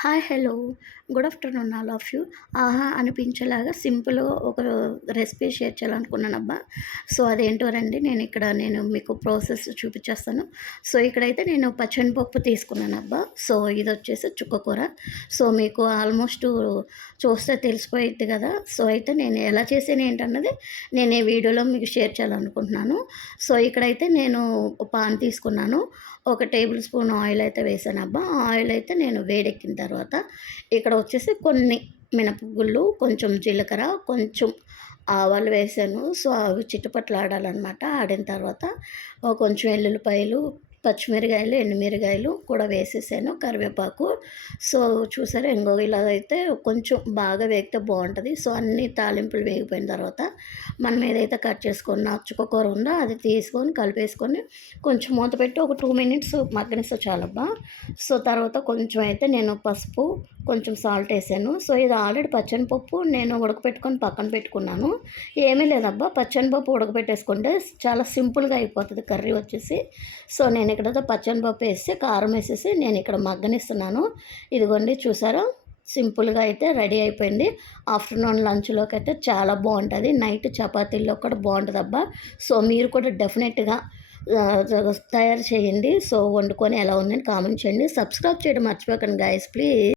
Hi! Hello! Good afternoon all of you. ఆహా! అనిపించేలాగా సింపుల్‌గా ఒక రెసిపీ షేర్ చేయాలనుకున్నానబ్బా! సో, అదేంటో రండి నేను మీకు ప్రాసెస్ చూపిచ్చేస్తాను. సో, ఇక్కడైతే నేను పచ్చెనపప్పు తీసుకున్నానబ్బా! సో, ఇదొచ్చేసి చుక్క కూర. సో, మీకు ఆల్మోస్ట్ చూస్తే తెలిసిపోయిద్ది గదా! సో, అయితే నేను ఎలా చేశానేంటన్నది నేను ఈ వీడియోలో మీకు షేర్ చేయాలనుకుంటున్నాను. సో, ఇక్కడైతే నేను పాన్ తీసుకున్నాను. ఒక టేబుల్ స్పూన్ ఆయిల్ అయితే వేసానబ్బా! ఆయిల్ అయితే నేను వేడెక్కిన తర్వాత ఇక్కడ వచ్చేసి కొన్ని మినపగుళ్ళు, కొంచెం జీలకర్ర, కొంచెం ఆవాలు వేసాను. సో, అవి చిటపటలాడాలనమాట. ఆడిన తర్వాత కొంచెం ఎల్లుల్లిపాయలు, పచ్చిమిరకాయలు, ఎండుమిరగాయలు కూడా వేసేసాను. కరివేపాకు. సో, చూసారా ఇంగో ఇలాగైతే కొంచెం బాగా వేగితే బావుంటది. సో, అన్ని తాలింపులు వేగిపోయిన తర్వాత మనం ఏదైతే కట్ చేసుకున్న చుక్కకూర ఉందో అది తీసుకొని కలిపేసుకొని కొంచెం మూత పెట్టి ఒక 2 మినిట్స్ మగ్గనిస్తే చాలబ్బా! సో, తర్వాత కొంచెం అయితే నేను పసుపు, కొంచెం సాల్ట్ ఏసాను. సో, ఇది ఆల్రెడీ పచ్చెనపప్పు నేను ఉడకపెట్టుకొని పక్కన పెట్టుకున్నాను. ఏమీ లేదబ్బా! పచ్చెనపప్పు ఉడకబెట్టేసుకుంటే చాలా సింపుల్‌గా అయిపోతది కర్రీ వచ్చేసి. సో, నేనిక్కడైతే పచ్చెనపప్పు ఏసి, కారం ఏసేసి నేనిక్కడ మగ్గనిస్తున్నాను. ఇదిగోండి చూసారా? సింపుల్‌గా అయితే రెడీ అయిపోయింది. ఆఫ్టర్‌నూన్ లంచ్‌లోకైతే చాలా బావుంటది. నైట్ చపాతీల్లో కూడా బావుంటదబ్బా! సో, మీరు కూడా డెఫినెట్‌గా తయారు చేయండి. సో, వండుకొని ఎలా ఉందని కామెంట్ చేయండి. సబ్స్క్రైబ్ చేయడం మర్చిపోకండి గైస్ ప్లీజ్.